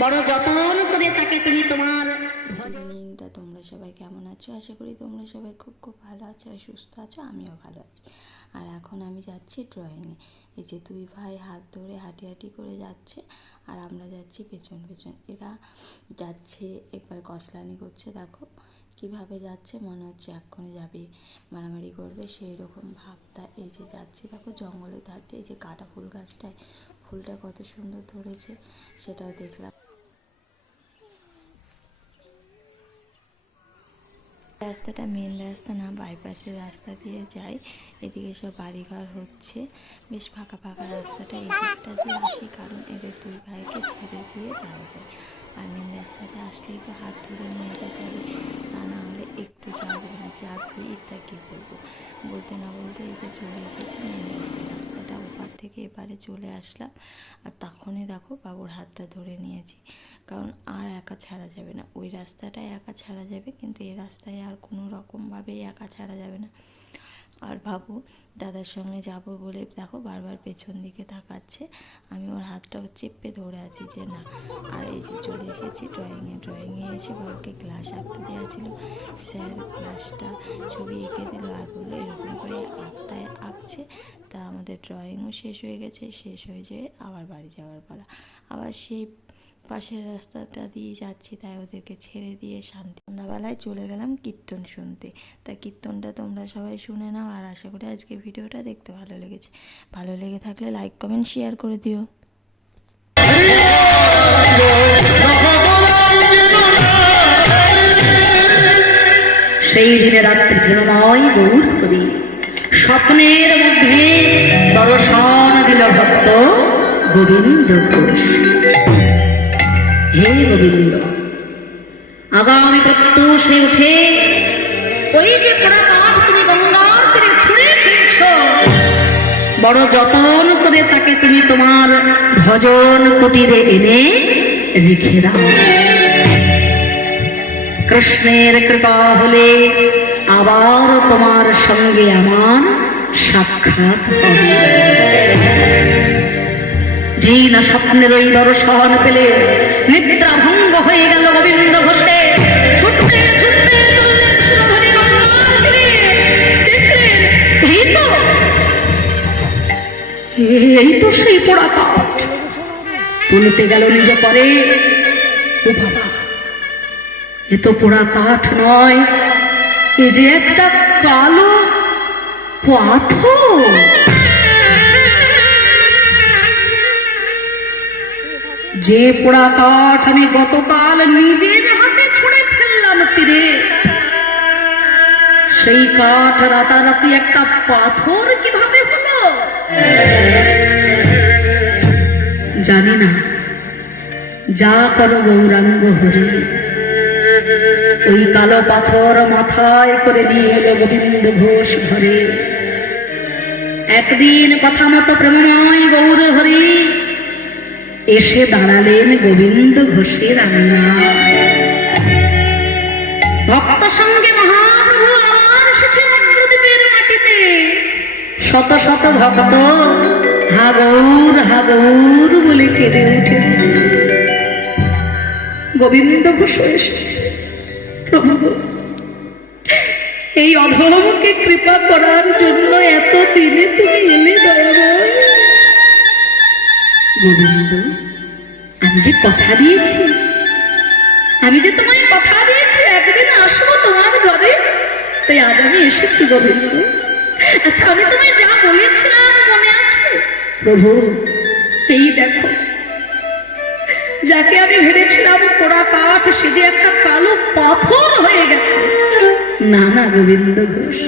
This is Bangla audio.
বড় যত্ন করে তাকে তুমি তোমার। তা তোমরা সবাই কেমন আছো? আশা করি তোমরা সবাই খুব খুব ভালো আছো আর সুস্থ আছো, আমিও ভালো আছি। আর এখন আমি যাচ্ছি ড্রয়িংয়ে। এই যে দুই ভাই হাত ধরে হাঁটি হাঁটি করে যাচ্ছে আর আমরা যাচ্ছি পেছন পেছন। এরা যাচ্ছে একবার কসলানি করছে, দেখো কিভাবে যাচ্ছে, মনে হচ্ছে এক্ষুনি যাবে, মারামারি করবে সেই রকম ভাবটা। এই যে যাচ্ছি দেখো জঙ্গলের ধার দিয়ে, এই যে কাটা ফুল গাছটায় ফুলটা কত সুন্দর ধরেছে সেটাও দেখলাম। রাস্তাটা মেন রাস্তা না, বাইপাসের রাস্তা দিয়ে যাই। এদিকে সব বাড়িঘর হচ্ছে, বেশ ফাঁকা ফাঁকা রাস্তাটা। এই দিকটা দিয়ে আসি কারণ এদের দুই ভাইকে ছেড়ে দিয়ে যাওয়া যায়। আর মেন রাস্তাটা আসলেই তো হাত ধরে নিয়ে যেতে হবে, তা না হলে একটু যাওয়া যাবে না। যা ভিড় তা কী বলবো, বলতে না বলতে এবার চলে এসেছে মেন রাস্তাটা ওপার থেকে এবারে চলে আসলাম। আর তখনই দেখো বাবুর হাতটা ধরে নিয়েছি, কারণ আর একা ছাড়া যাবে না। ওই রাস্তাটায় একা ছাড়া যাবে, কিন্তু এই রাস্তায় আর কোনো রকমভাবেই একা ছাড়া যাবে না। আর বাবু দাদার সঙ্গে যাব বলে দেখো বারবার পেছন দিকে তাকাচ্ছে, আমি ওর হাতটাও চেপে ধরে আছি যে না। আর এই যে চলে এসেছি ড্রয়িংয়ে এসে বাবুকে ক্লাস আঁকতে দেওয়া ছিল। স্যার ক্লাসটা ছবি এঁকে দিল আর বললো এরকম করে আঁকছে। তা আমাদের ড্রয়িংও শেষ হয়ে গেছে, শেষ হয়ে যেয়ে আবার বাড়ি যাওয়ার পালা। আবার সেই পাশের রাস্তাটা দিয়ে যাচ্ছি, তাই ওদেরকে ছেড়ে দিয়ে সন্ধ্যাবেলায় চলে গেলাম কীর্তন শুনতে। তা কীর্তনটা তোমরা সবাই শুনে নাও। আর আশা করি আজকে ভিডিওটা দেখতে ভালো লেগেছে। ভালো লেগে থাকলে লাইক কমেন্ট শেয়ার করে দিও। সেই দিনে রাত্রি ঘৃণময় গৌর হরি স্বপ্নের মধ্যে দর্শন দিল ভক্ত গোবিন্দ ঘোষ। হে গোবিন্দ, আগামী প্রত্যুষে উঠে ওই যে পোড়া কাঠ তুমি গঙ্গার তীরে ছুঁড়ে ফেলেছ, বড় যত্ন করে তাকে তুমি তোমার ভজন কুটিরে এনে রেখে দাও। কৃষ্ণের কৃপা হলে আবার তোমার সঙ্গে আমার সাক্ষাৎ হবে। যেই না স্বপ্নের ওই দর্শন পেলে নিদ্রা ভঙ্গ হয়ে গেল গোবিন্দ ঘোষে। ছুটতে ছুটতে চললেন সুরধনী গঙ্গার তীরে। দেখলেন এই তো সেই পোড়া কাঠ। তুলতে গেল নিজ পরে, ও বাবা এ তো পোড়া কাঠ নয়, এ যে একটা কালো পাথর। যে পোড়া কাঠ আমি গতকাল নিজের হাতে ছুঁড়ে ফেললাম তীরে, সেই কাঠ রাতারাতি একটা পাথর কিভাবে হলো জানি না। যা করো গৌরাঙ্গ হরি। ওই কালো পাথর মাথায় করে নিয়ে এলো গোবিন্দ ঘোষ ঘরে। একদিন কথা মতো প্রেমময় গৌর হরি এসে দাঁড়ালেন গোবিন্দ ঘোষের আঙিনা। ভক্ত সঙ্গে মহাপ্রভু আবার এসেছে নবদ্বীপের মাটিতে। শত শত ভক্ত হা গৌর বলে কেঁদে উঠেছে। গোবিন্দ ঘোষ এসেছে। প্রভু, এই অধমকে কৃপা করার জন্য এত দিনে তুমি এলে দয়াময়। গোবিন্দ, আমি যে কথা দিয়েছি, একদিন আসবো তোমার ঘরে, তাই আজ আমি এসেছি গোবিন্দ। আচ্ছা, আমি তোমায় যা বলেছিলাম মনে আছে? প্রভু, এই দেখো, যাকে আমি ভেবেছিলাম পোড়া কাঠ সে যে একটা কালো পাথর হয়ে গেছে। না না গোবিন্দ ঘোষ,